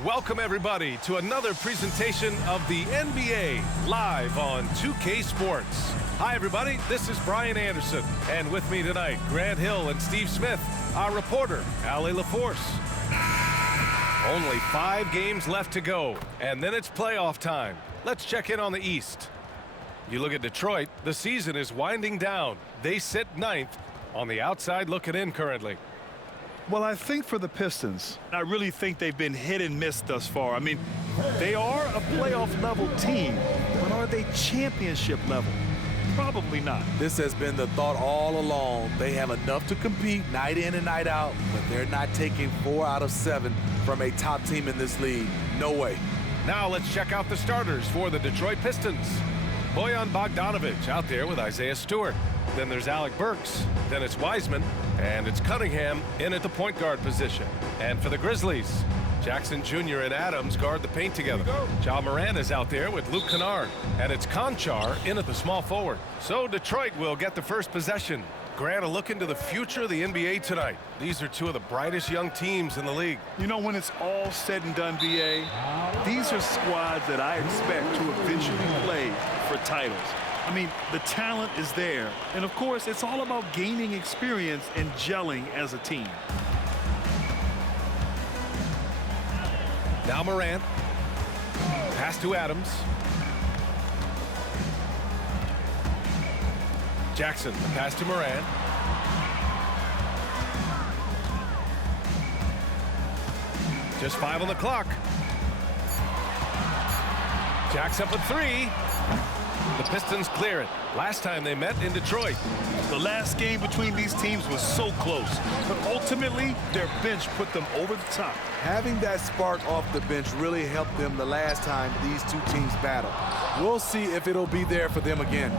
Welcome, everybody, to another presentation of the NBA live on 2K Sports. Hi, everybody. This is Brian Anderson. And with me tonight, Grant Hill and Steve Smith, our reporter, Allie LaForce. Only 5 games left to go, and then it's playoff time. Let's check in on the East. You look at Detroit, the season is winding down. They sit 9th on the outside looking in currently. Well, I think for the Pistons, I really think they've been hit and miss thus far. I mean, they are a playoff-level team, but are they championship level? Probably not. This has been the thought all along. They have enough to compete night in and night out, but they're not taking 4 out of 7 from a top team in this league. No way. Now let's check out the starters for the Detroit Pistons. Bojan Bogdanovic out there with Isaiah Stewart. Then there's Alec Burks. Then it's Wiseman. And it's Cunningham in at the point guard position. And for the Grizzlies, Jackson Jr. and Adams guard the paint together. Ja Morant is out there with Luke Kennard. And it's Konchar in at the small forward. So Detroit will get the first possession. Grant, a look into the future of the NBA tonight. These are 2 of the brightest young teams in the league. You know, when it's all said and done, B.A., these are squads that I expect to eventually play for titles. I mean, the talent is there. And, of course, it's all about gaining experience and gelling as a team. Now Morant. Pass to Adams. Jackson, the pass to Morant. Just 5 on the clock. Jack's up at 3. The Pistons clear it. Last time they met in Detroit. The last game between these teams was so close, but ultimately their bench put them over the top. Having that spark off the bench really helped them the last time these 2 teams battled. We'll see if it'll be there for them again.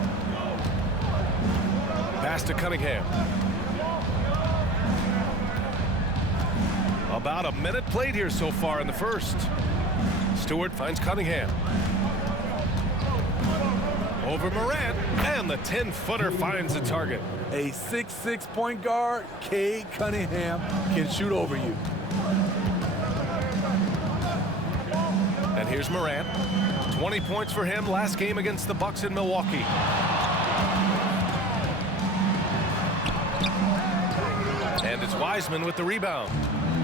Pass to Cunningham. About a minute played here so far in the first. Stewart finds Cunningham. Over Morant, and the 10-footer finds the target. A 6'6" point guard, Cade Cunningham, can shoot over you. And here's Morant. 20 points for him last game against the Bucks in Milwaukee. And it's Wiseman with the rebound.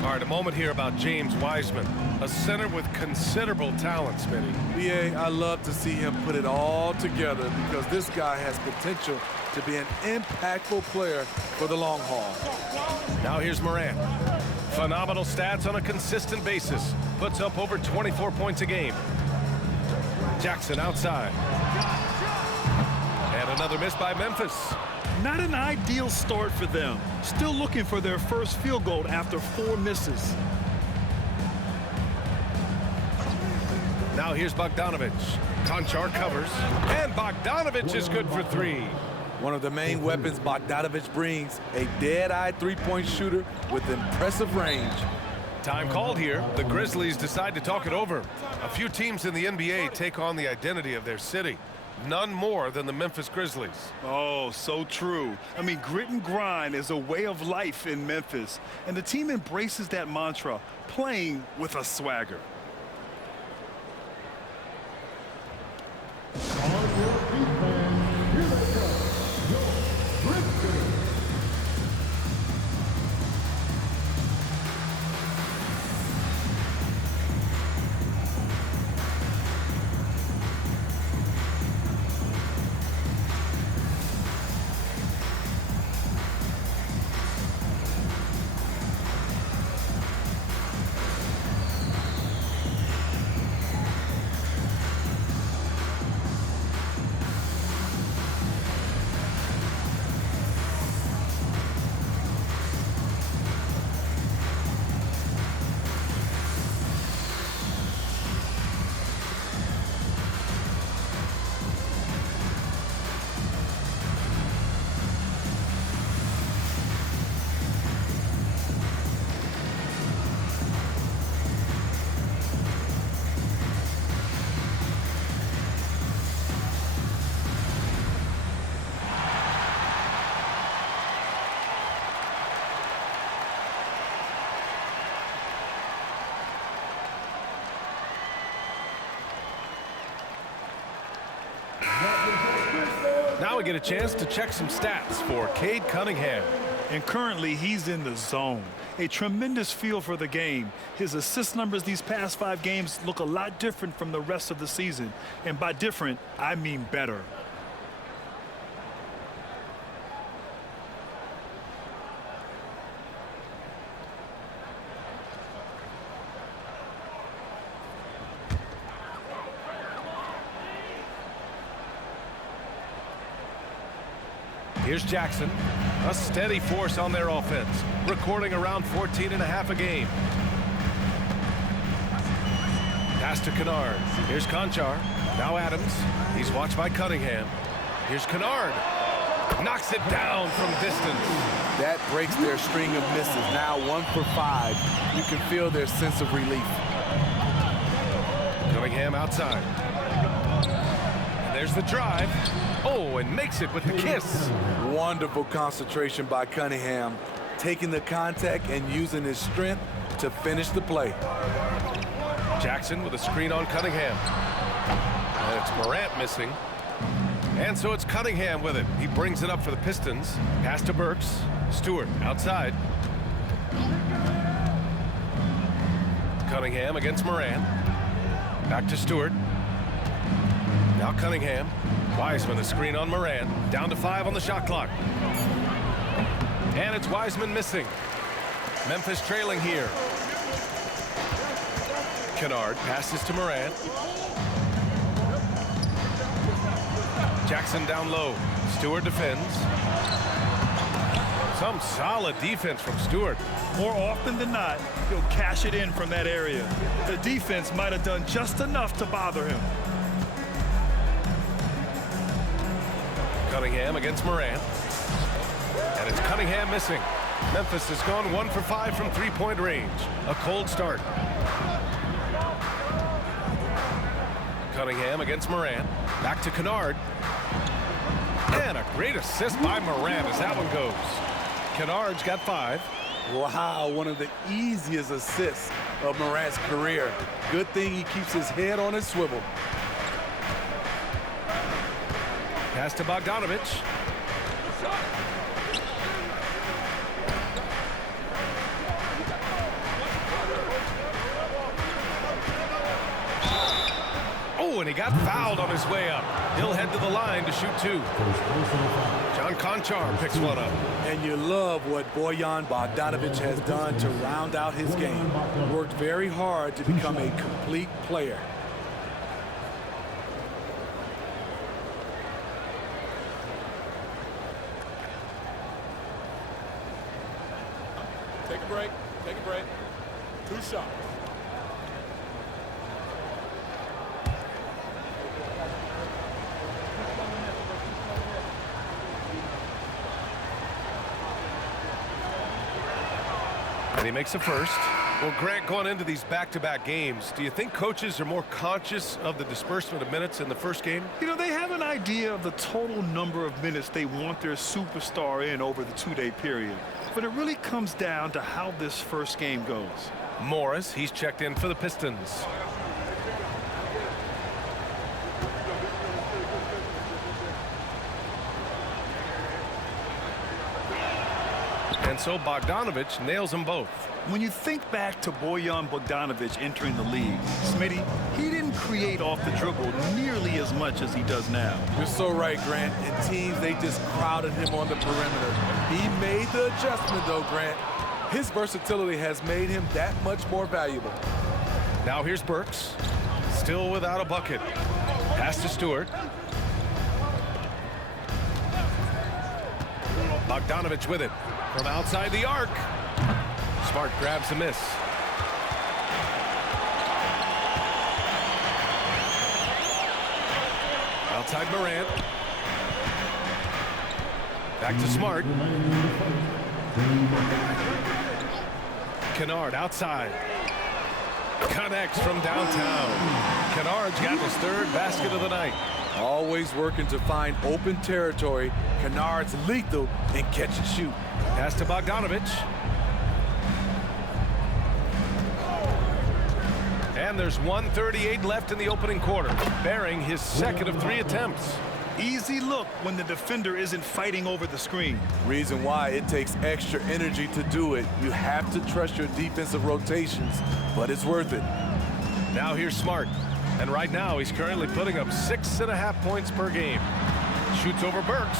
All right, a moment here about James Wiseman, a center with considerable talent, Smitty. B.A., I love to see him put it all together because this guy has potential to be an impactful player for the long haul. Now here's Morant. Phenomenal stats on a consistent basis. Puts up over 24 points a game. Jackson outside. And another miss by Memphis. Not an ideal start for them. Still looking for their first field goal after 4 misses. Now here's Bogdanovic. Konchar covers. And Bogdanovic is good for 3. One of the main weapons Bogdanovic brings, a dead-eye three-point shooter with impressive range. Time called here. The Grizzlies decide to talk it over. A few teams in the NBA take on the identity of their city. None more than the Memphis Grizzlies. Oh, so true. I mean, grit and grind is a way of life in Memphis, and the team embraces that mantra, playing with a swagger. we get a chance to check some stats for Cade Cunningham. And currently, he's in the zone. A tremendous feel for the game. His assist numbers these past 5 games look a lot different from the rest of the season. And by different, I mean better. Here's Jackson, a steady force on their offense, recording around 14.5 a game. Pass to Kennard. Here's Conchar. Now Adams. He's watched by Cunningham. Here's Kennard. Knocks it down from distance. That breaks their string of misses. Now 1 for 5. You can feel their sense of relief. Cunningham outside. And there's the drive. Oh, and makes it with the kiss. Wonderful concentration by Cunningham, taking the contact and using his strength to finish the play. Jackson with a screen on Cunningham. And it's Morant missing. And so it's Cunningham with it. He brings it up for the Pistons. Pass to Burks. Stewart outside. Cunningham against Morant. Back to Stewart. Now Cunningham. Wiseman, the screen on Morant. Down to 5 on the shot clock. And it's Wiseman missing. Memphis trailing here. Kennard passes to Morant. Jackson down low. Stewart defends. Some solid defense from Stewart. More often than not, he'll cash it in from that area. The defense might have done just enough to bother him. Cunningham against Morant. And it's Cunningham missing. Memphis has gone 1 for 5 from three-point range. A cold start. Cunningham against Morant. Back to Kennard. And a great assist by Morant as that one goes. Kennard's got 5. Wow, one of the easiest assists of Morant's career. Good thing he keeps his head on his swivel. Pass to Bogdanovich. Oh, and he got fouled on his way up. He'll head to the line to shoot 2. John Conchar picks one up. And you love what Bojan Bogdanovich has done to round out his game. Worked very hard to become a complete player. Take a break. Take a break. 2 shots. And he makes a first. Well, Grant, going into these back-to-back games, do you think coaches are more conscious of the disbursement of minutes in the first game? You know, they have an idea of the total number of minutes they want their superstar in over the 2-day period. But it really comes down to how this first game goes. Morris, he's checked in for the Pistons. And so Bogdanovich nails them both. When you think back to Bojan Bogdanovich entering the league, Smitty, he didn't create off the dribble nearly as much as he does now. You're so right, Grant. And teams, they just crowded him on the perimeter. He made the adjustment, though, Grant. His versatility has made him that much more valuable. Now here's Burks. Still without a bucket. Pass to Stewart. Bogdanovich with it. From outside the arc. Smart grabs a miss. Outside Morant. Back to Smart. Kennard outside. Connects from downtown. Kennard's got his 3rd basket of the night. Always working to find open territory. Kennard's lethal in catch and shoot. Pass to Bogdanovich. And there's 1:38 left in the opening quarter, bearing his 2nd of 3 attempts. easy look when the defender isn't fighting over the screen. Reason why it takes extra energy to do it. You have to trust your defensive rotations, but it's worth it. Now here's Smart. And right now he's currently putting up 6.5 points per game. Shoots over Burks.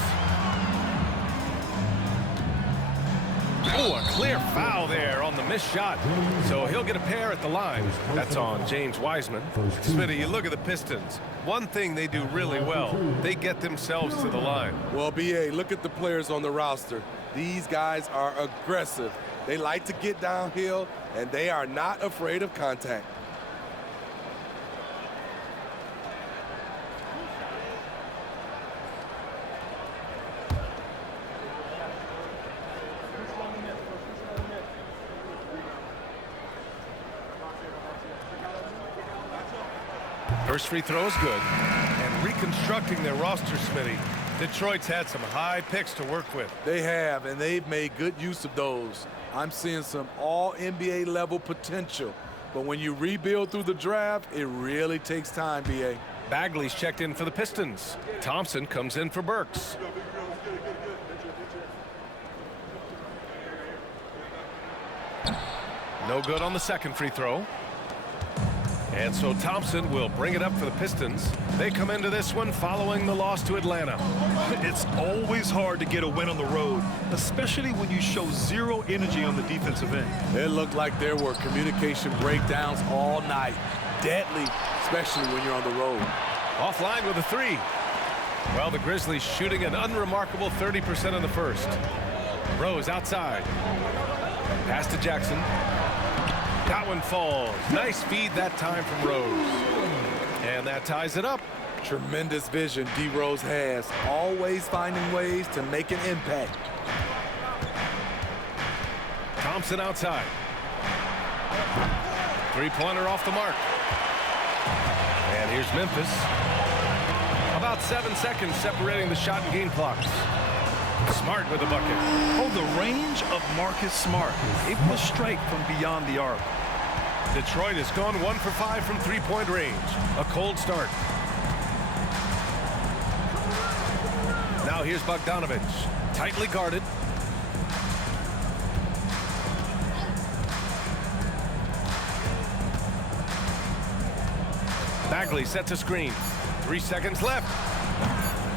Oh, a clear foul there on the missed shot. So he'll get a pair at the line. That's on James Wiseman. Smitty, you look at the Pistons. One thing they do really well, they get themselves to the line. Well, B.A., look at the players on the roster. These guys are aggressive. They like to get downhill, and they are not afraid of contact. First free throw is good. And reconstructing their roster, Smitty, Detroit's had some high picks to work with. They have, and they've made good use of those. I'm seeing some all-NBA level potential. But when you rebuild through the draft, it really takes time, B.A. Bagley's checked in for the Pistons. Thompson comes in for Burks. No good on the second free throw. And so Thompson will bring it up for the Pistons. They come into this one following the loss to Atlanta. It's always hard to get a win on the road, especially when you show zero energy on the defensive end. It looked like there were communication breakdowns all night. Deadly, especially when you're on the road. Offline with a three. Well, the Grizzlies shooting an unremarkable 30% in the first. Rose outside. Pass to Jackson. That one falls. Nice feed that time from Rose. And that ties it up. Tremendous vision D. Rose has. Always finding ways to make an impact. Thompson outside. Three-pointer off the mark. And here's Memphis. About 7 seconds separating the shot and game clocks. Smart with the bucket. Oh, the range of Marcus Smart. Able to strike from beyond the arc. Detroit has gone 1 for 5 from three-point range. A cold start. Now here's Bogdanovich. Tightly guarded. Bagley sets a screen. 3 seconds left.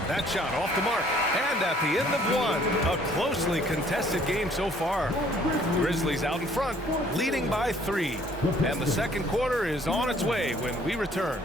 That shot off the mark. And at the end of one, a closely contested game so far. Grizzlies out in front, leading by 3. And the second quarter is on its way when we return.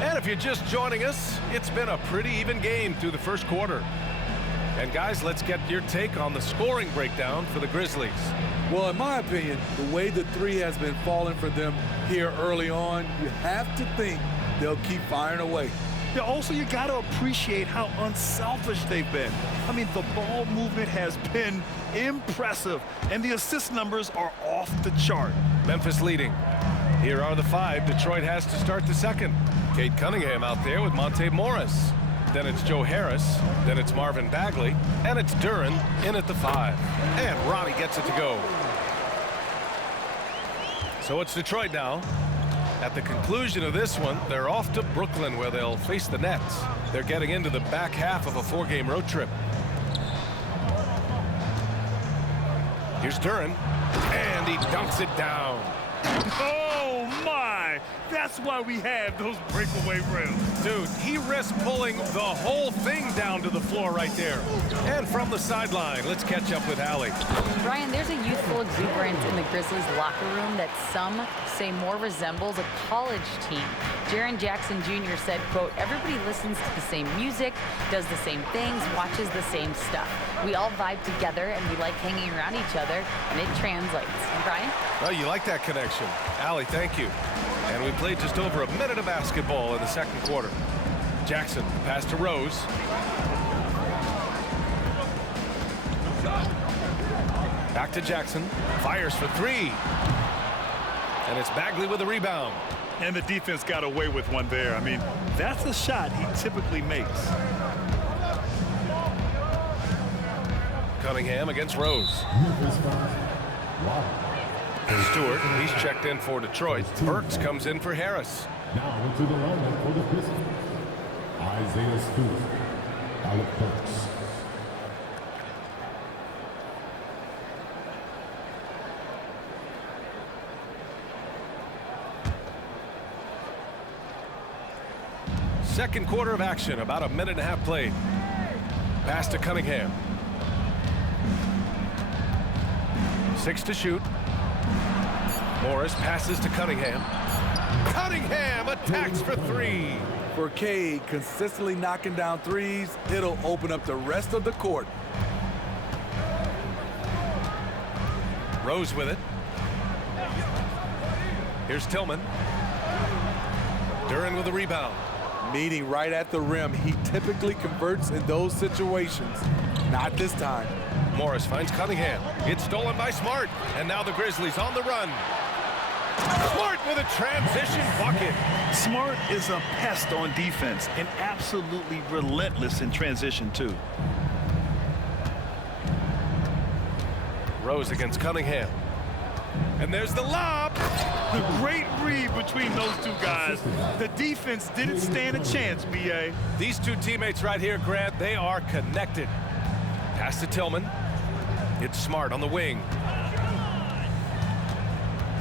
And if you're just joining us, it's been a pretty even game through the first quarter. And guys, let's get your take on the scoring breakdown for the Grizzlies. Well, in my opinion, the way the three has been falling for them here early on, you have to think they'll keep firing away. Yeah, also, you got to appreciate how unselfish they've been. I mean, the ball movement has been impressive, and the assist numbers are off the chart. Memphis leading. Here are the 5 Detroit has to start the second. Cade Cunningham out there with Monte Morris. Then it's Joe Harris. Then it's Marvin Bagley. And it's Duren in at the 5. And Ronnie gets it to go. So it's Detroit now. At the conclusion of this one, they're off to Brooklyn where they'll face the Nets. They're getting into the back half of a 4-game road trip. Here's Duren. And he dunks it down. Oh, my! why. That's why we have those breakaway rims. Dude, he risked pulling the whole thing down to the floor right there. And from the sideline, let's catch up with Allie. Brian, there's a youthful exuberance in the Grizzlies locker room that some say more resembles a college team. Jaren Jackson Jr. said, quote, "Everybody listens to the same music, does the same things, watches the same stuff. We all vibe together and we like hanging around each other, and it translates." Brian? Oh, you like that connection. Allie, thank you. And we played just over a minute of basketball in the second quarter. Jackson, pass to Rose. Back to Jackson. Fires for three. And it's Bagley with the rebound. And the defense got away with one there. I mean, that's a shot he typically makes. Cunningham against Rose. Stewart, he's checked in for Detroit. Burks comes in for Harris. Now into the lineup for the Pistons. Isaiah Stewart, Alec Burks. Second quarter of action, about a minute and a half played. Pass to Cunningham. 6 to shoot. Morris passes to Cunningham. Cunningham attacks for three. For Cade, consistently knocking down threes, it'll open up the rest of the court. Rose with it. Here's Tillman. Duren with the rebound. Meeting right at the rim, he typically converts in those situations. Not this time. Morris finds Cunningham. It's stolen by Smart. And now the Grizzlies on the run. Smart with a transition bucket. Smart is a pest on defense and absolutely relentless in transition, too. Rose against Cunningham. And there's the lob. The great read between those two guys. The defense didn't stand a chance, B.A. These two teammates right here, Grant, they are connected. Pass to Tillman. It's Smart on the wing.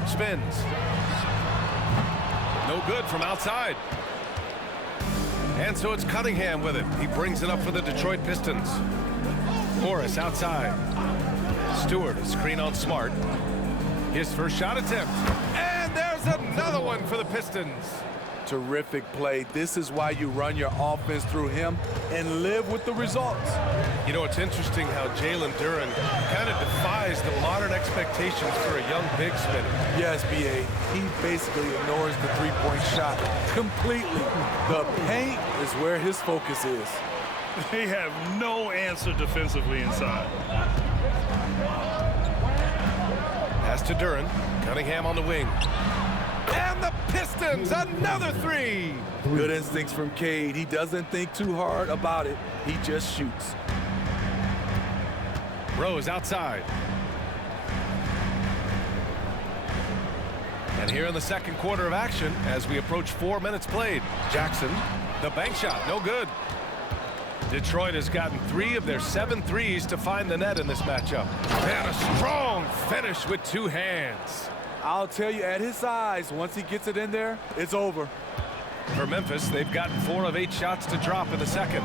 Spins. No good from outside. And so it's Cunningham with it. He brings it up for the Detroit Pistons. Morris outside. Stewart, a screen on Smart. His first shot attempt. And there's another one for the Pistons. Terrific play. This is why you run your offense through him and live with the results. You know, it's interesting how Jalen Duren kind of defies the modern expectations for a young big spinner. Yes, B.A. He basically ignores the three-point shot completely. The paint is where his focus is. They have no answer defensively inside. Pass to Duren. Cunningham on the wing. And the Pistons, another three. Good instincts from Cade. He doesn't think too hard about it. He just shoots. Rose outside. And here in the second quarter of action, as we approach 4 minutes played, Jackson, the bank shot, no good. Detroit has gotten 3 of their 7 threes to find the net in this matchup. And a strong finish with 2 hands. I'll tell you, at his size, once he gets it in there, it's over. For Memphis, they've gotten 4 of 8 shots to drop in the second.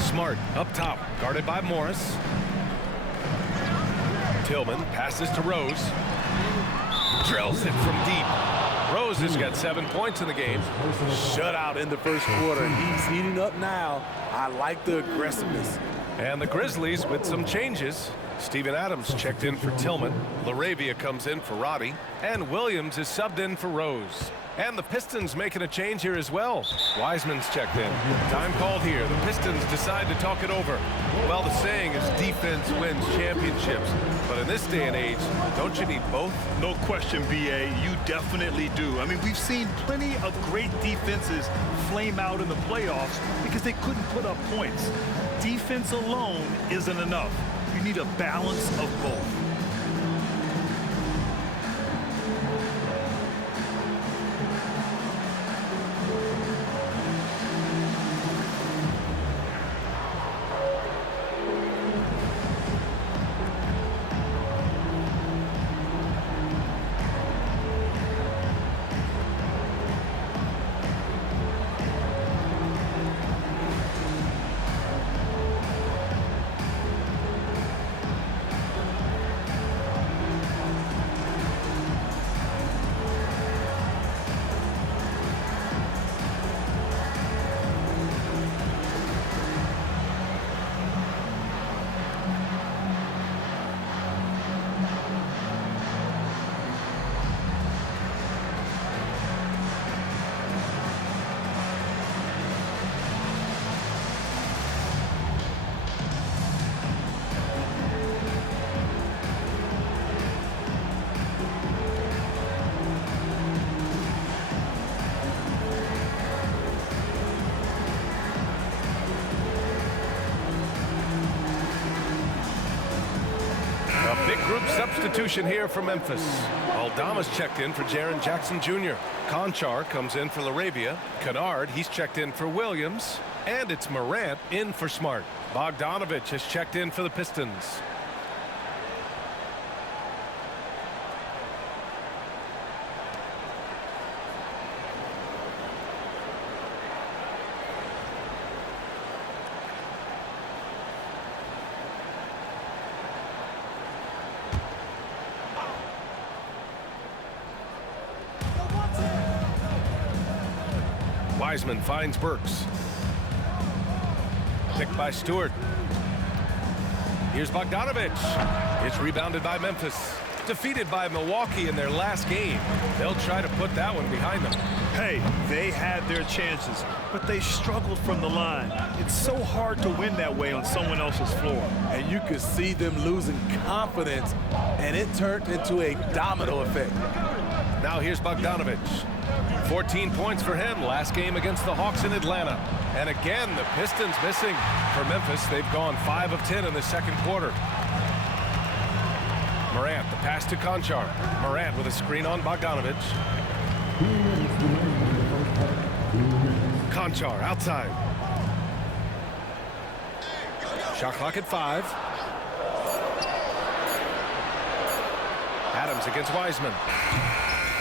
Smart up top, guarded by Morris. Tillman passes to Rose. Drills it from deep. Rose has got 7 points in the game. Shutout in the first quarter. He's heating up now. I like the aggressiveness. And the Grizzlies with some changes. Steven Adams checked in for Tillman. LaRavia comes in for Roddy. And Williams is subbed in for Rose. And the Pistons making a change here as well. Wiseman's checked in. Time called here. The Pistons decide to talk it over. Well, the saying is defense wins championships. But in this day and age, don't you need both? No question, B.A. You definitely do. I mean, we've seen plenty of great defenses flame out in the playoffs because they couldn't put up points. Defense alone isn't enough. You need a balance of both. group substitution here for Memphis. Aldama's checked in for Jaren Jackson Jr. Conchar comes in for LaRavia. Kennard, he's checked in for Williams. And it's Morant in for Smart. Bogdanovich has checked in for the Pistons. Wiseman finds Burks. Picked by Stewart. Here's Bogdanovich. It's rebounded by Memphis. Defeated by Milwaukee in their last game. They'll try to put that one behind them. Hey, they had their chances, but they struggled from the line. It's so hard to win that way on someone else's floor. And you could see them losing confidence, and it turned into a domino effect. Now here's Bogdanovich. 14 points for him last game against the Hawks in Atlanta. And again, the Pistons missing. For Memphis, they've gone 5 of 10 in the second quarter. Morant, the pass to Conchar. Morant with a screen on Bogdanovich. Conchar outside. Shot clock at 5. Adams against Wiseman.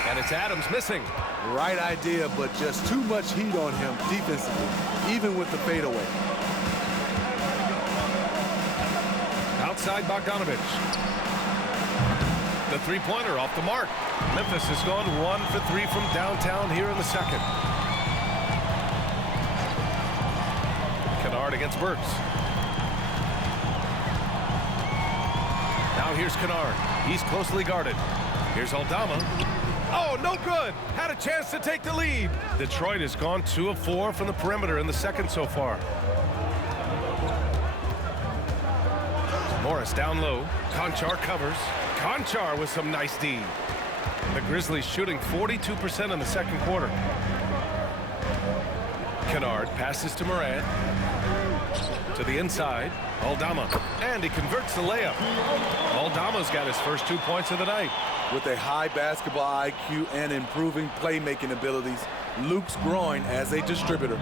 And it's Adams missing. Right idea, but just too much heat on him defensively, even with the fadeaway. Outside Bogdanovich. The three-pointer off the mark. Memphis has gone 1 for 3 from downtown here in the second. Kennard against Burks. Now here's Kennard. He's closely guarded. Here's Aldama. Oh, no good. Had a chance to take the lead. Detroit has gone 2 of 4 from the perimeter in the second so far. Morris down low. Conchar covers. Conchar with some nice D. The Grizzlies shooting 42% in the second quarter. Kennard passes to Morant. To the inside. Aldama. And he converts the layup. Aldama's got his first 2 points of the night. With a high basketball IQ and improving playmaking abilities, Luke's growing as a distributor.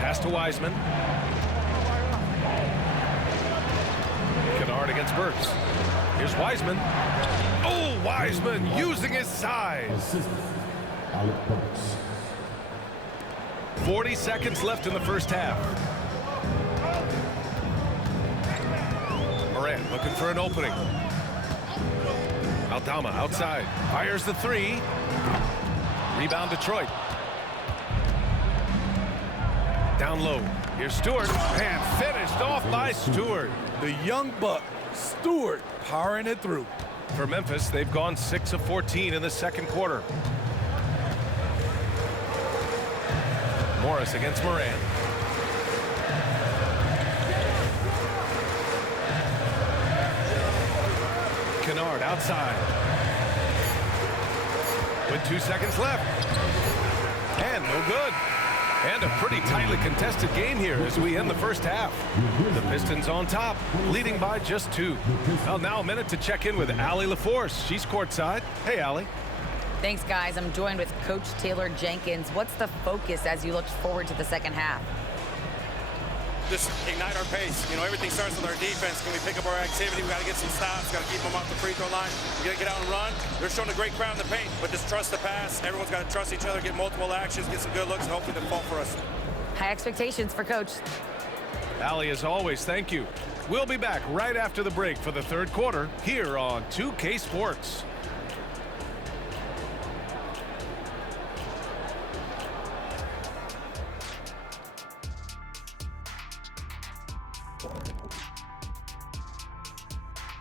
Pass to Wiseman. Kennard against Burks. Here's Wiseman. Oh, Wiseman using his size. Assistant, Alec Burks. 40 seconds left in the first half. Morant looking for an opening. Aldama outside. Fires the three. Rebound Detroit. Down low. Here's Stewart. And finished off by Stewart. The young buck, Stewart, powering it through. For Memphis, they've gone 6 of 14 in the second quarter. Morris against Morant. Kennard outside. With 2 seconds left. And no good. And a pretty tightly contested game here as we end the first half. The Pistons on top, leading by just 2. Well, now a minute to check in with Allie LaForce. She's courtside. Hey, Allie. Thanks, guys. I'm joined with Coach Taylor Jenkins. What's the focus as you look forward to the second half? Just ignite our pace. You know, everything starts with our defense. Can we pick up our activity? We got to get some stops. Got to keep them off the free throw line. We got to get out and run. They're showing a great crowd in the paint, but just trust the pass. Everyone's got to trust each other, get multiple actions, get some good looks, and hopefully they fall for us. High expectations for Coach. Allie, as always, thank you. We'll be back right after the break for the third quarter here on 2K Sports.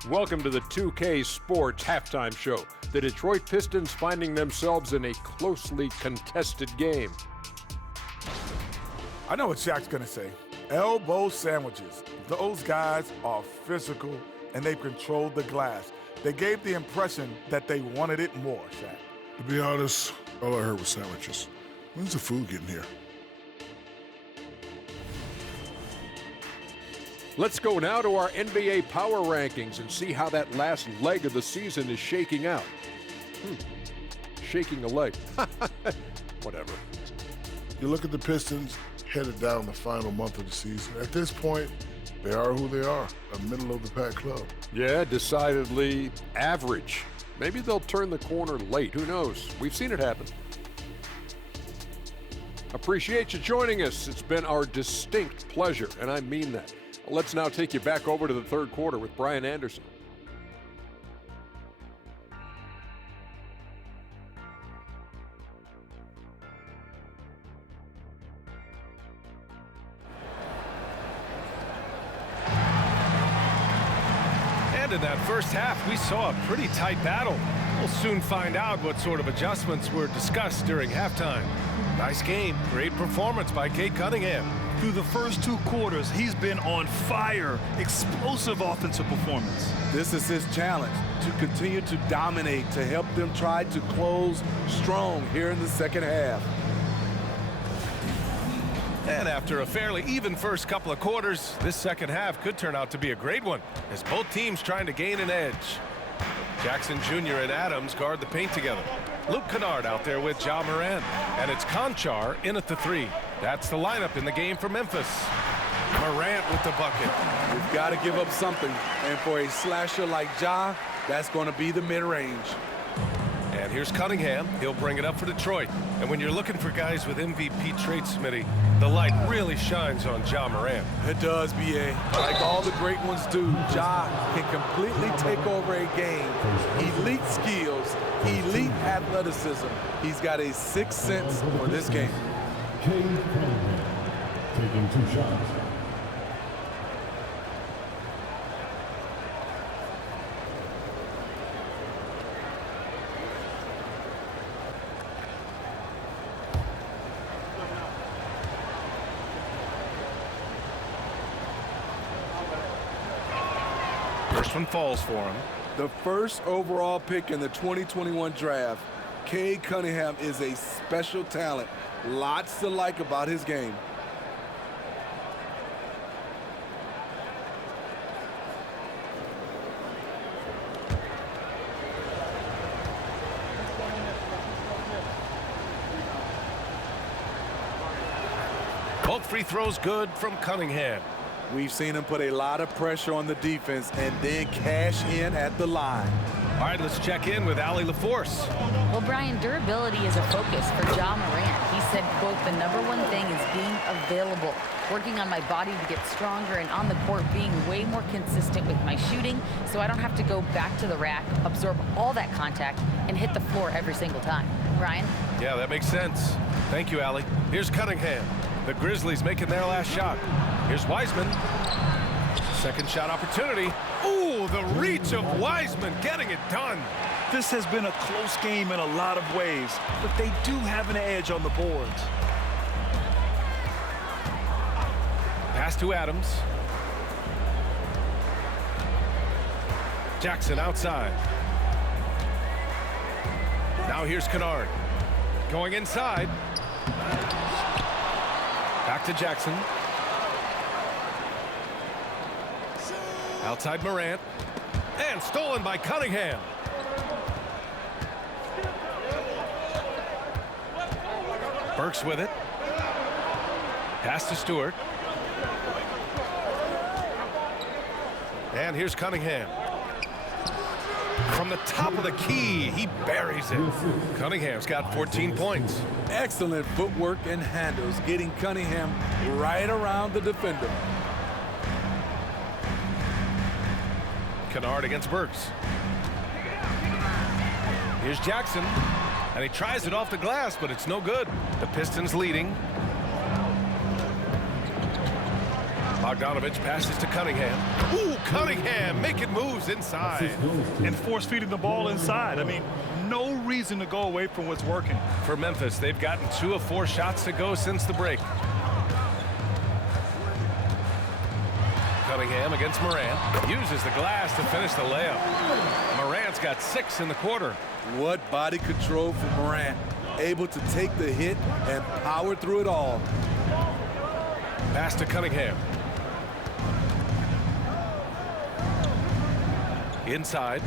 Welcome to the 2K Sports Halftime Show. The Detroit Pistons finding themselves in a closely contested game. I know what Shaq's going to say. Elbow sandwiches. Those guys are physical, and they've controlled the glass. They gave the impression that they wanted it more, Shaq. To be honest, all I heard was sandwiches. When's the food getting here? Let's go now to our NBA power rankings and see how that last leg of the season is shaking out. Shaking a leg. Whatever. You look at the Pistons headed down the final month of the season. At this point, they are who they are, a middle-of-the-pack club. Yeah, decidedly average. Maybe they'll turn the corner late. Who knows? We've seen it happen. Appreciate you joining us. It's been our distinct pleasure, and I mean that. Let's now take you back over to the third quarter with Brian Anderson. And in that first half, we saw a pretty tight battle. We'll soon find out what sort of adjustments were discussed during halftime. Nice game, great performance by Cade Cunningham. Through the first 2 quarters, he's been on fire. Explosive offensive performance. This is his challenge, to continue to dominate, to help them try to close strong here in the second half. And after a fairly even first couple of quarters, this second half could turn out to be a great one, as both teams trying to gain an edge. Jackson Jr. and Adams guard the paint together. Luke Kennard out there with Ja Morant. And it's Konchar in at the 3. That's the lineup in the game for Memphis. Morant with the bucket. You've got to give up something. And for a slasher like Ja, that's going to be the mid-range. And here's Cunningham. He'll bring it up for Detroit. And when you're looking for guys with MVP traits, Smitty, the light really shines on Ja Morant. It does, B.A. Like all the great ones do, Ja can completely take over a game. Elite skills, elite athleticism. He's got a sixth sense for this game. Cade Cunningham taking 2 shots. First one falls for him. The first overall pick in the 2021 draft, Cade Cunningham is a special talent. Lots to like about his game. Both free throws good from Cunningham. We've seen him put a lot of pressure on the defense and then cash in at the line. All right, let's check in with Allie LaForce. Well, Brian, durability is a focus for Ja Morant. He said, quote, "The #1 thing is being available, working on my body to get stronger, and on the court being way more consistent with my shooting so I don't have to go back to the rack, absorb all that contact, and hit the floor every single time." Brian? Yeah, that makes sense. Thank you, Allie. Here's Cunningham. The Grizzlies making their last shot. Here's Wiseman. Second shot opportunity. Ooh, the reach of Wiseman getting it done. This has been a close game in a lot of ways, but they do have an edge on the boards. Pass to Adams. Jackson outside. Now here's Kennard. Going inside. Back to Jackson. Outside Morant. And stolen by Cunningham. Burks with it. Pass to Stewart. And here's Cunningham. From the top of the key, he buries it. Cunningham's got 14 points. Excellent footwork and handles, getting Cunningham right around the defender. Kennard against Burks. Here's Jackson. And he tries it off the glass, but it's no good. The Pistons leading. Bogdanovich passes to Cunningham. Ooh, Cunningham making moves inside. And force feeding the ball inside. I mean, no reason to go away from what's working. For Memphis, they've gotten 2 of 4 shots to go since the break. Cunningham against Morant. Uses the glass to finish the layup. Morant's got 6 in the quarter. What body control from Morant. Able to take the hit and power through it all. Pass to Cunningham. Inside.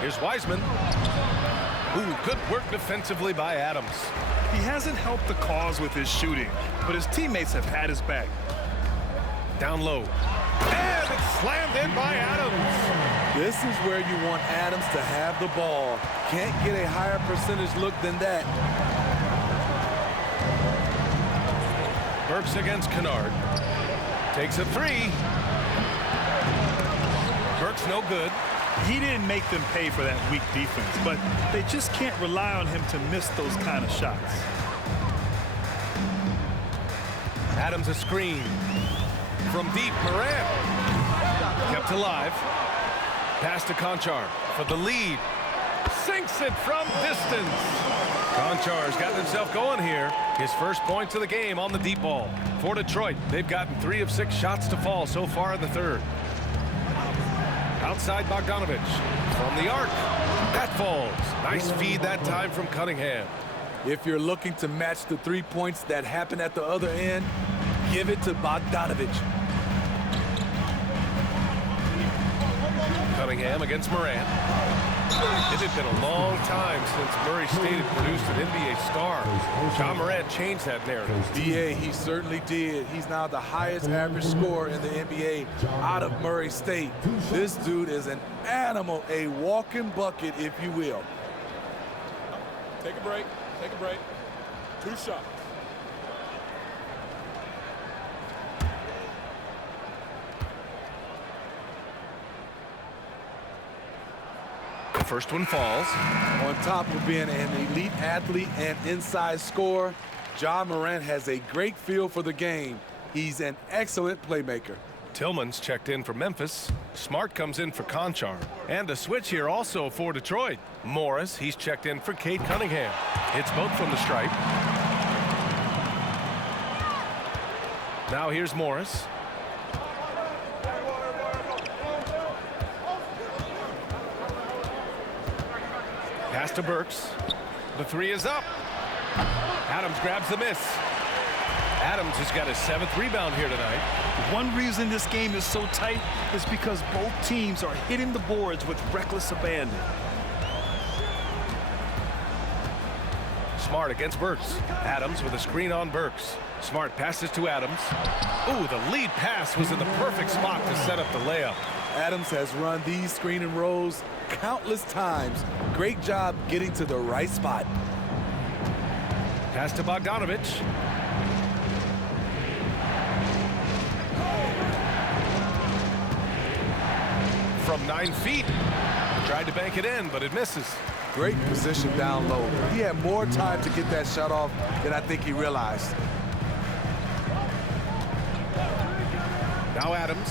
Here's Wiseman. Ooh, good work defensively by Adams. He hasn't helped the cause with his shooting, but his teammates have had his back. Down low. And it's slammed in by Adams. This is where you want Adams to have the ball. Can't get a higher percentage look than that. Burks against Kennard. Takes a three. Burks no good. He didn't make them pay for that weak defense, but they just can't rely on him to miss those kind of shots. Adams a screen. From deep, Morant. Kept alive. Pass to Conchar for the lead. Sinks it from distance. Conchar's gotten himself going here. His first points of the game on the deep ball. For Detroit, they've gotten 3 of 6 shots to fall so far in the third. Outside Bogdanovich. From the arc. That falls. Nice feed that time from Cunningham. If you're looking to match the 3 points that happen at the other end, give it to Bogdanovich. Cunningham against Morant. It had been a long time since Murray State had produced an NBA star. Ja Morant changed that narrative. D.A., he certainly did. He's now the highest average scorer in the NBA out of Murray State. This dude is an animal, a walking bucket, if you will. Take a break. Take a break. 2 shots. The first one falls. On top of being an elite athlete and inside scorer, Ja Morant has a great feel for the game. He's an excellent playmaker. Tillman's checked in for Memphis. Smart comes in for Conchar. And a switch here also for Detroit. Morris, he's checked in for Cade Cunningham. Hits both from the stripe. Now here's Morris. Pass to Burks. The 3 is up. Adams grabs the miss. Adams has got his 7th rebound here tonight. One reason this game is so tight is because both teams are hitting the boards with reckless abandon. Smart against Burks. Adams with a screen on Burks. Smart passes to Adams. Ooh, the lead pass was in the perfect spot to set up the layup. Adams has run these screen and rolls countless times. Great job getting to the right spot. Pass to Bogdanovich. From 9 feet. Tried to bank it in, but it misses. Great position down low. He had more time to get that shot off than I think he realized. Now Adams.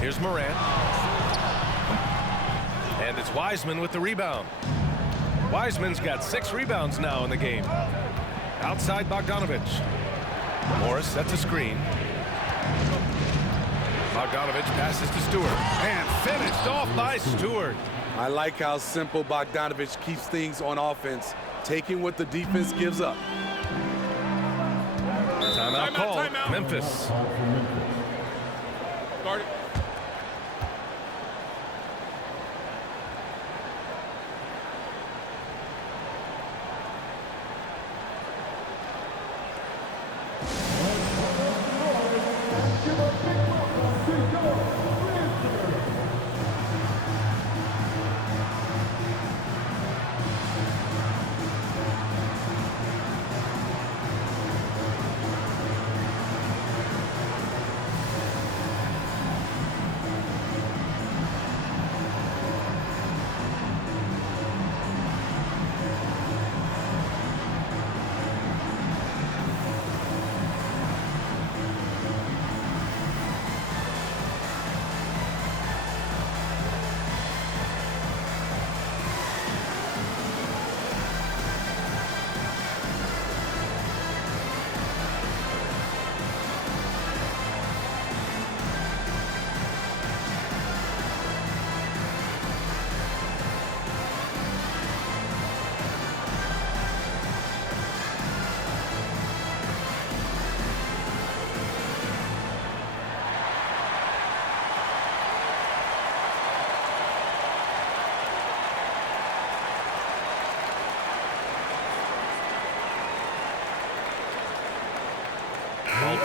Here's Morant. And it's Wiseman with the rebound. Wiseman's got 6 rebounds now in the game. Outside Bogdanovich. Morris sets a screen. Bogdanovich passes to Stewart. And finished off by Stewart. I like how simple Bogdanovich keeps things on offense, taking what the defense gives up. Timeout called. Memphis. Guard it.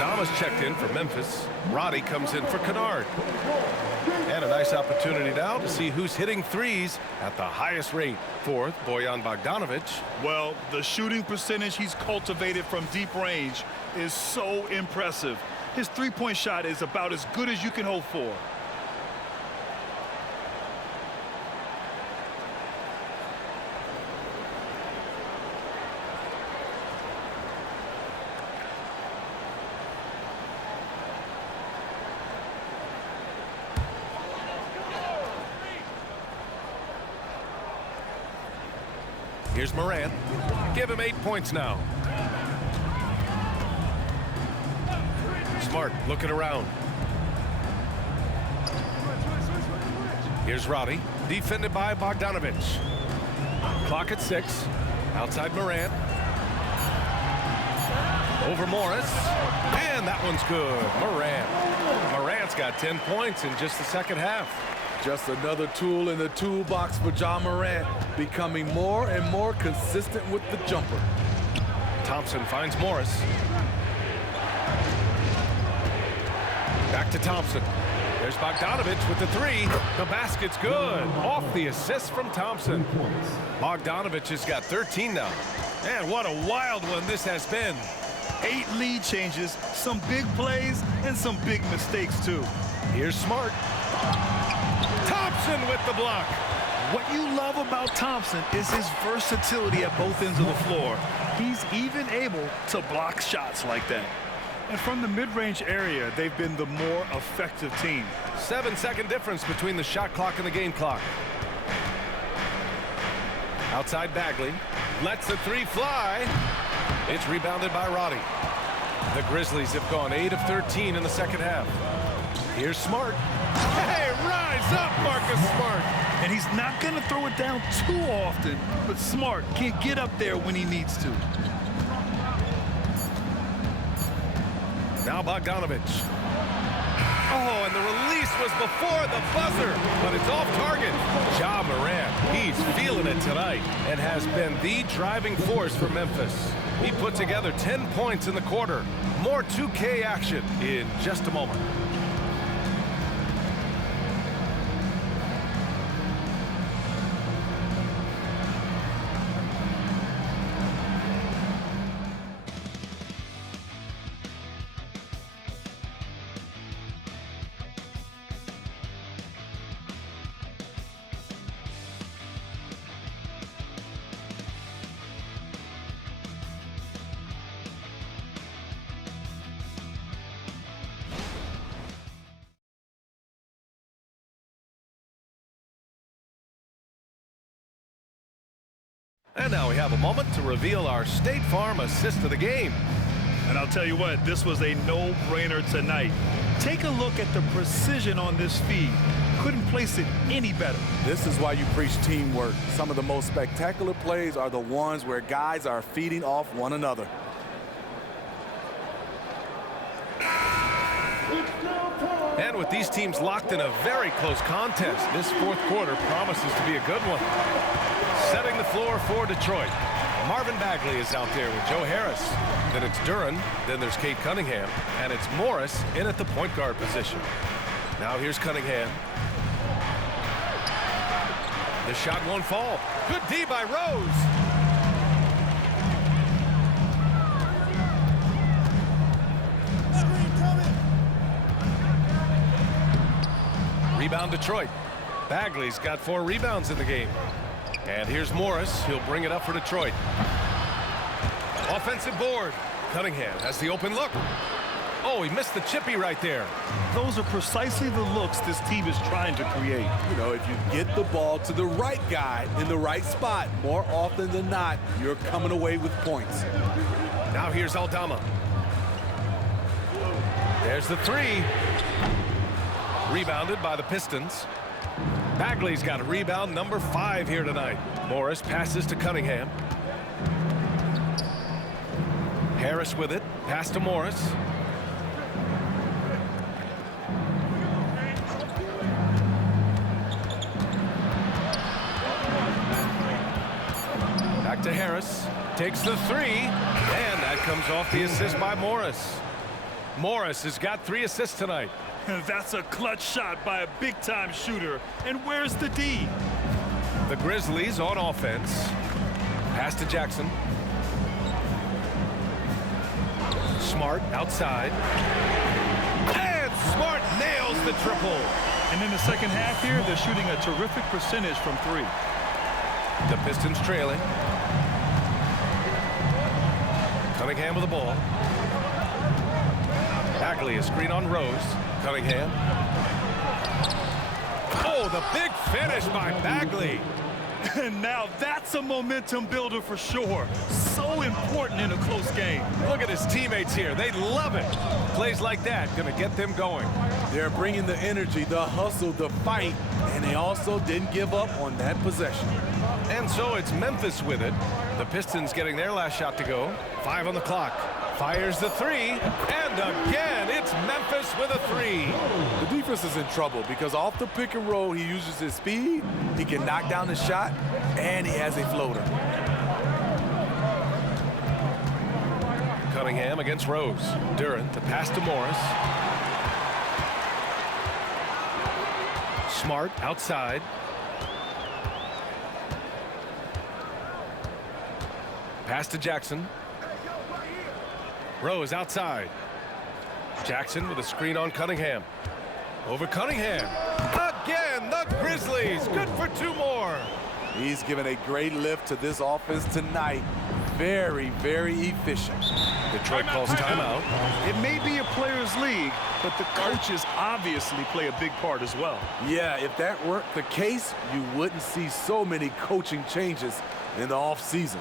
Aldama's checked in for Memphis. Roddy comes in for Kennard. And a nice opportunity now to see who's hitting threes at the highest rate. Fourth, Bojan Bogdanovic. Well, the shooting percentage he's cultivated from deep range is so impressive. His three-point shot is about as good as you can hope for. Here's Morant. Give him 8 points now. Smart looking around. Here's Roddy. Defended by Bogdanovic. Clock at 6. Outside Morant. Over Morris. And that one's good. Morant's got 10 points in just the second half. Just another tool in the toolbox for Ja Morant, becoming more and more consistent with the jumper. Thompson finds Morris. Back to Thompson. There's Bogdanovic with the three. The basket's good. Off the assist from Thompson. Bogdanovic has got 13 now. And what a wild one this has been. 8 lead changes, some big plays, and some big mistakes, too. Here's Smart. Thompson with the block. What you love about Thompson is his versatility at both ends of the floor. He's even able to block shots like that. And from the mid-range area, they've been the more effective team. 7-second difference between the shot clock and the game clock. Outside Bagley. Lets the three fly. It's rebounded by Roddy. The Grizzlies have gone 8 of 13 in the second half. Here's Smart. Hey, rise up, Marcus Smart. And he's not going to throw it down too often, but Smart can get up there when he needs to. Now Bogdanovic. Oh, and the release was before the buzzer, but it's off target. Ja Morant, he's feeling it tonight and has been the driving force for Memphis. He put together 10 points in the quarter. More 2K action in just a moment. And now we have a moment to reveal our State Farm assist of the game. And I'll tell you what, this was a no-brainer tonight. Take a look at the precision on this feed. Couldn't place it any better. This is why you preach teamwork. Some of the most spectacular plays are the ones where guys are feeding off one another. And with these teams locked in a very close contest, this fourth quarter promises to be a good one. Setting the floor for Detroit. Marvin Bagley is out there with Joe Harris. Then it's Duren. Then there's Cade Cunningham. And it's Morris in at the point guard position. Now here's Cunningham. The shot won't fall. Good D by Rose. Rebound Detroit. Bagley's got 4 rebounds in the game. And here's Morris. He'll bring it up for Detroit. Offensive board. Cunningham has the open look. Oh, he missed the chippy right there. Those are precisely the looks this team is trying to create. You know, if you get the ball to the right guy in the right spot, more often than not, you're coming away with points. Now here's Aldama. There's the three. Rebounded by the Pistons. Bagley's got a rebound, number 5 here tonight. Morris passes to Cunningham. Harris with it. Pass to Morris. Back to Harris. Takes the 3. And that comes off the assist by Morris. Morris has got 3 assists tonight. That's a clutch shot by a big-time shooter. And where's the D? The Grizzlies on offense. Pass to Jackson. Smart outside. And Smart nails the triple. And in the second half here, they're shooting a terrific percentage from 3. The Pistons trailing. Cunningham with the ball. Bagley, a screen on Rose. Cunningham. Oh, the big finish by Bagley. And now that's a momentum builder for sure. So important in a close game. Look at his teammates here. They love it. Plays like that going to get them going. They're bringing the energy, the hustle, the fight, and they also didn't give up on that possession. And so it's Memphis with it. The Pistons getting their last shot to go. 5 on the clock. Fires the 3. And again, it's Memphis with a 3. The defense is in trouble because off the pick and roll, he uses his speed. He can knock down the shot, and he has a floater. Cunningham against Rose. Durant, the pass to Morris. Smart outside. Pass to Jackson. Rose outside. Jackson with a screen on Cunningham. Over Cunningham. Again, the Grizzlies. Good for 2 more. He's given a great lift to this offense tonight. Very, very efficient. Detroit calls timeout. It may be a players' league, but the coaches obviously play a big part as well. Yeah, if that weren't the case, you wouldn't see so many coaching changes in the offseason.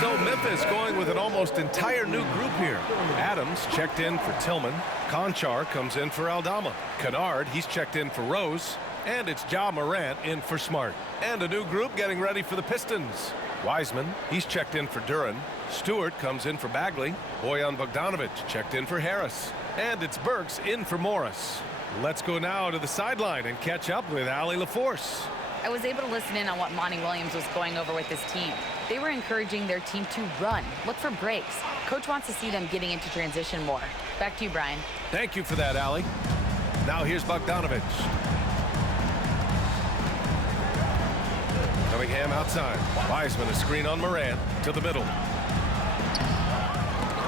So Memphis going with an almost entire new group here. Adams checked in for Tillman. Conchar comes in for Aldama. Kennard, he's checked in for Rose. And it's Ja Morant in for Smart. And a new group getting ready for the Pistons. Wiseman, he's checked in for Duran. Stewart comes in for Bagley. Bojan Bogdanovic checked in for Harris. And it's Burks in for Morris. Let's go now to the sideline and catch up with Allie LaForce. I was able to listen in on what Monty Williams was going over with his team. They were encouraging their team to run, look for breaks. Coach wants to see them getting into transition more. Back to you, Brian. Thank you for that, Allie. Now here's Bogdanovic. Cunningham outside. Wiseman, a screen on Morant to the middle.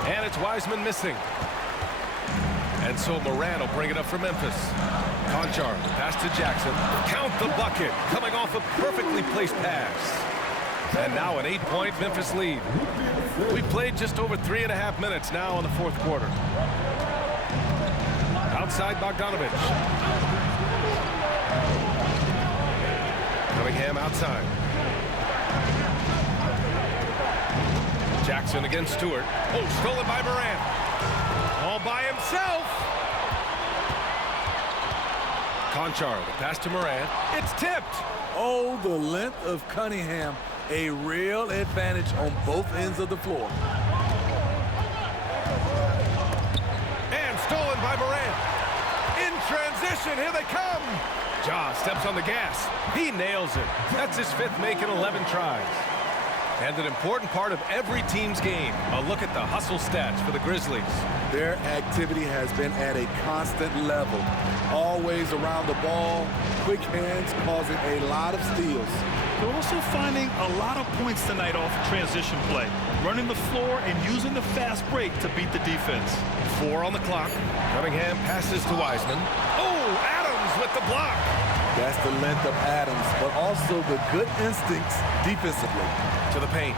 And it's Wiseman missing. And so Morant will bring it up for Memphis. Conchar, pass to Jackson. Count the bucket, coming off a perfectly placed pass. And now an 8-point Memphis lead. We played just over 3.5 minutes now in the fourth quarter. Outside Bogdanovic. Cunningham outside. Jackson against Stewart. Oh, stolen by Morant. All by himself. Conchar, the pass to Morant. It's tipped. Oh, the length of Cunningham. A real advantage on both ends of the floor. And stolen by Morant. In transition, here they come. Ja steps on the gas. He nails it. That's his 5th make in 11 tries. And an important part of every team's game, a look at the hustle stats for the Grizzlies. Their activity has been at a constant level. Always around the ball, quick hands causing a lot of steals. They're also finding a lot of points tonight off transition play, running the floor and using the fast break to beat the defense. 4 on the clock. Cunningham passes to Wiseman. Oh, Adams with the block. That's the length of Adams, but also the good instincts defensively. To the paint.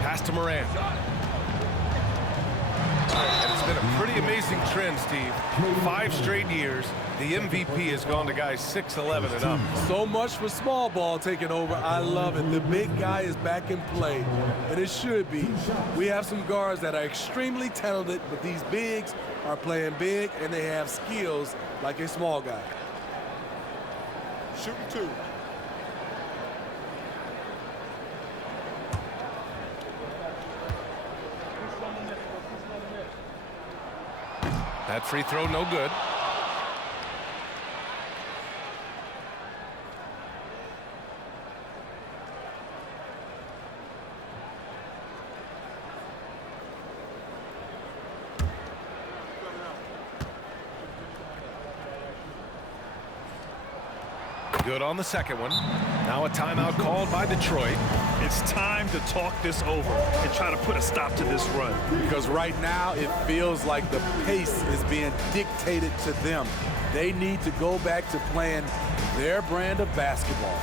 Pass to Morant. And it's been a pretty amazing trend, Steve. 5 straight years, the MVP has gone to guys 6'11" and up. So much for small ball taking over. I love it. The big guy is back in play, and it should be. We have some guards that are extremely talented, but these bigs are playing big, and they have skills like a small guy. Shooting 2. That free throw, no good. Good on the second one. Now a timeout called by Detroit. It's time to talk this over and try to put a stop to this run. Because right now it feels like the pace is being dictated to them. They need to go back to playing their brand of basketball.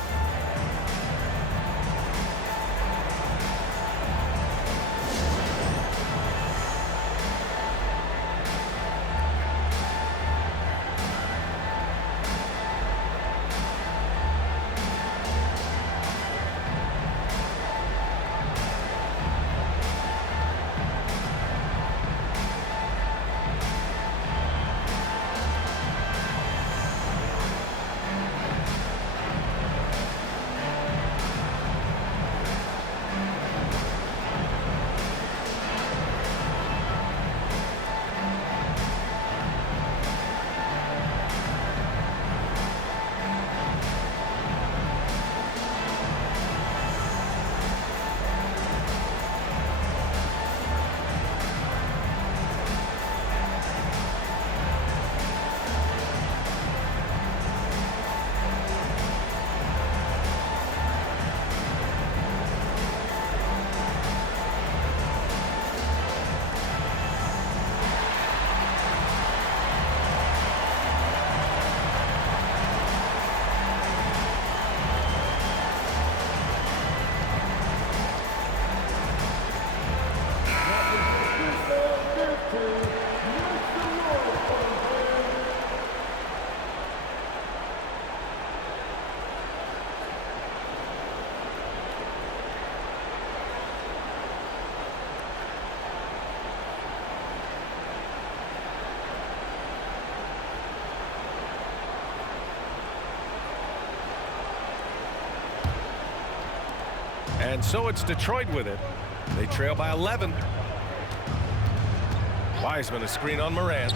And so it's Detroit with it. They trail by 11. Wiseman, a screen on Morant.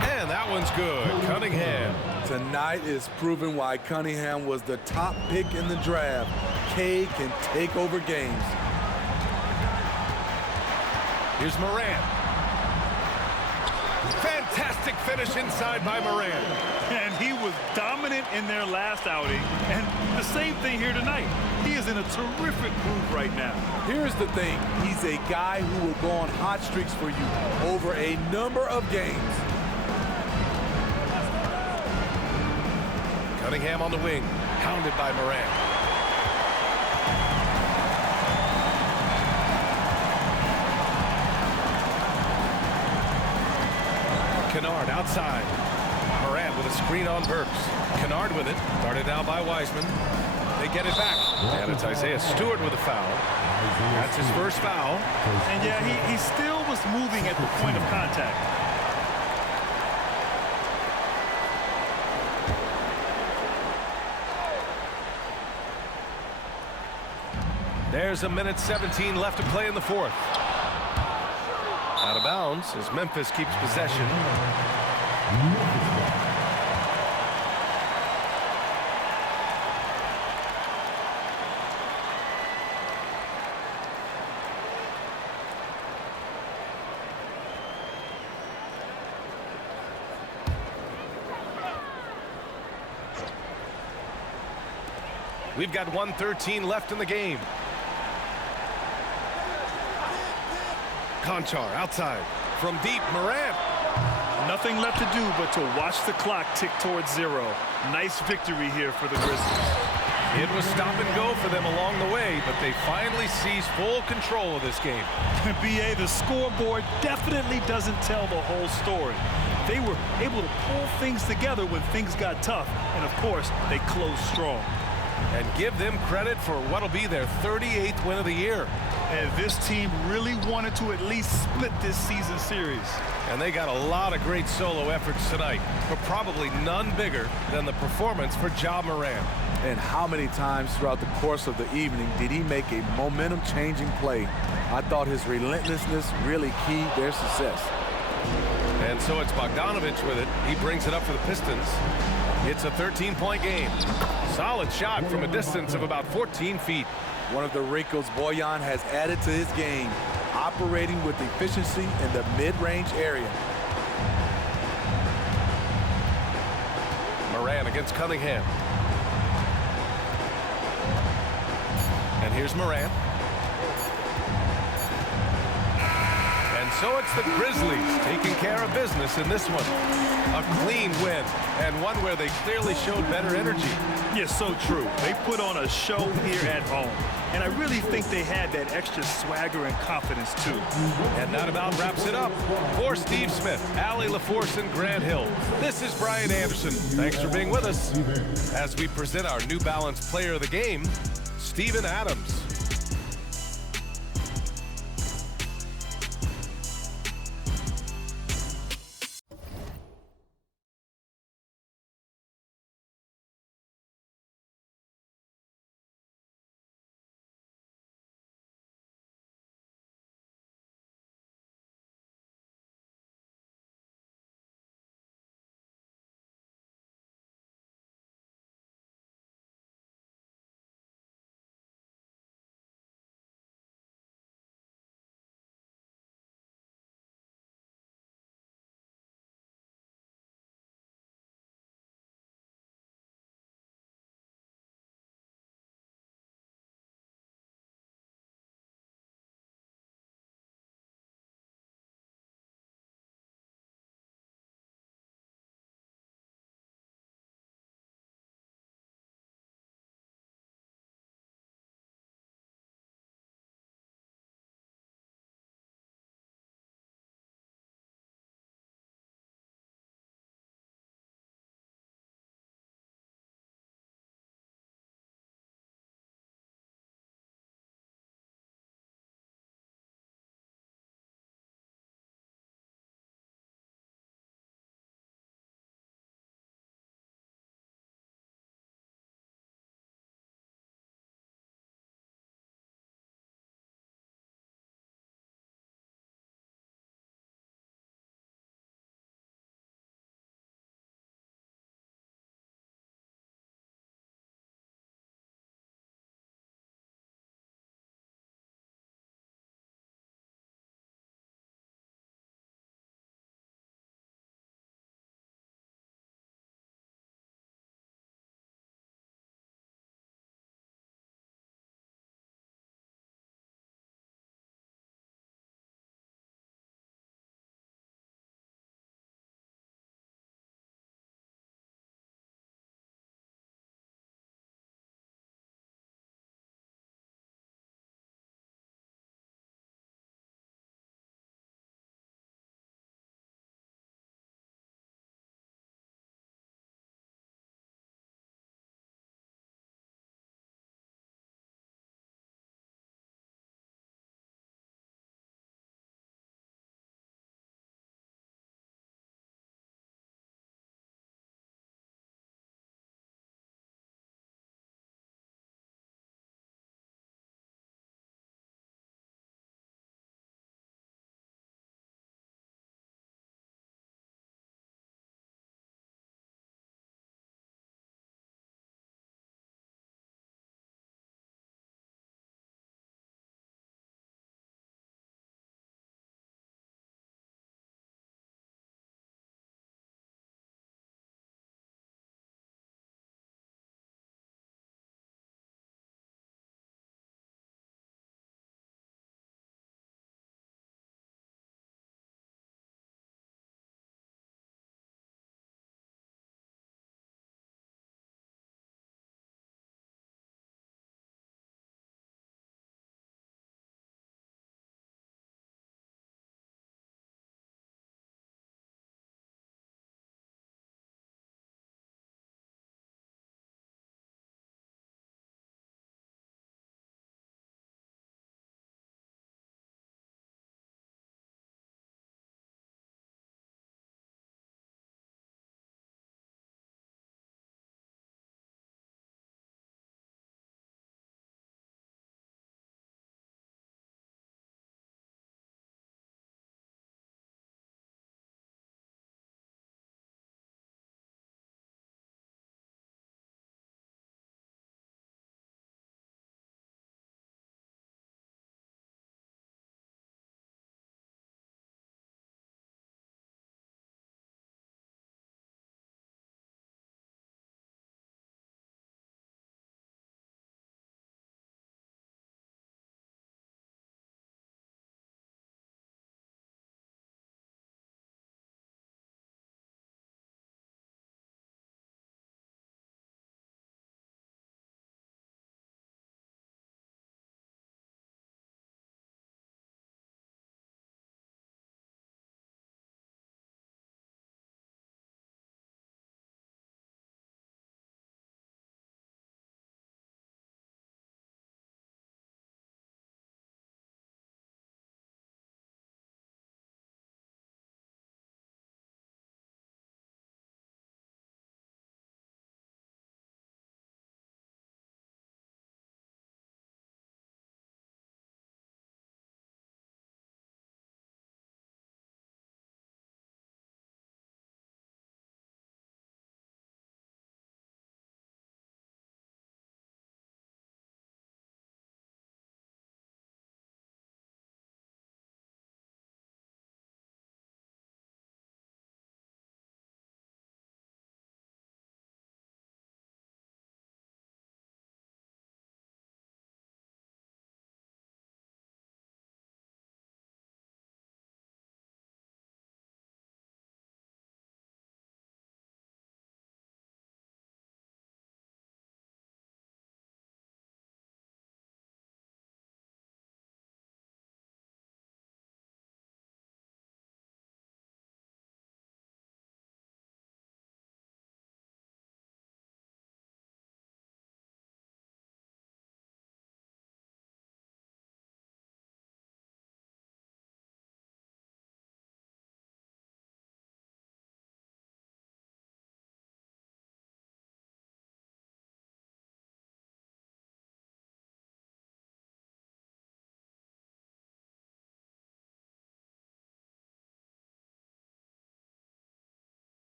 And that one's good. Cunningham. Tonight is proving why Cunningham was the top pick in the draft. K can take over games. Here's Morant. Fantastic finish inside by Morant. And he was dominant in their last outing. And the same thing here tonight. He is in a terrific groove right now. Here's the thing. He's a guy who will go on hot streaks for you over a number of games. Cunningham on the wing, hounded by Morant. Kennard outside. Morant with a screen on Burks. Kennard with it. Guarded now by Wiseman. They get it back. And it's Isaiah Stewart with a foul. That's his first foul. And yeah, he still was moving at the point of contact. There's a minute 17 left to play in the fourth. Out of bounds as Memphis keeps possession. We've got 1:13 left in the game. Conchar outside. From deep, Morant. Nothing left to do but to watch the clock tick towards 0. Nice victory here for the Grizzlies. It was stop and go for them along the way, but they finally seized full control of this game. BA, the scoreboard definitely doesn't tell the whole story. They were able to pull things together when things got tough, and of course, they closed strong. And give them credit for what'll be their 38th win of the year. And this team really wanted to at least split this season series. And they got a lot of great solo efforts tonight, but probably none bigger than the performance for Ja Morant. And how many times throughout the course of the evening did he make a momentum-changing play? I thought his relentlessness really keyed their success. And so it's Bogdanovich with it. He brings it up for the Pistons. It's a 13-point game. Solid shot from a distance of about 14 feet. One of the wrinkles Bojan has added to his game, operating with efficiency in the mid-range area. Morant against Cunningham. And here's Morant. And so it's the Grizzlies taking care of business in this one. A clean win, and one where they clearly showed better energy. Yeah, so true. They put on a show here at home. And I really think they had that extra swagger and confidence, too. And that about wraps it up. For Steve Smith, Allie LaForce, and Grant Hill, this is Brian Anderson. Thanks for being with us as we present our New Balance Player of the Game, Steven Adams.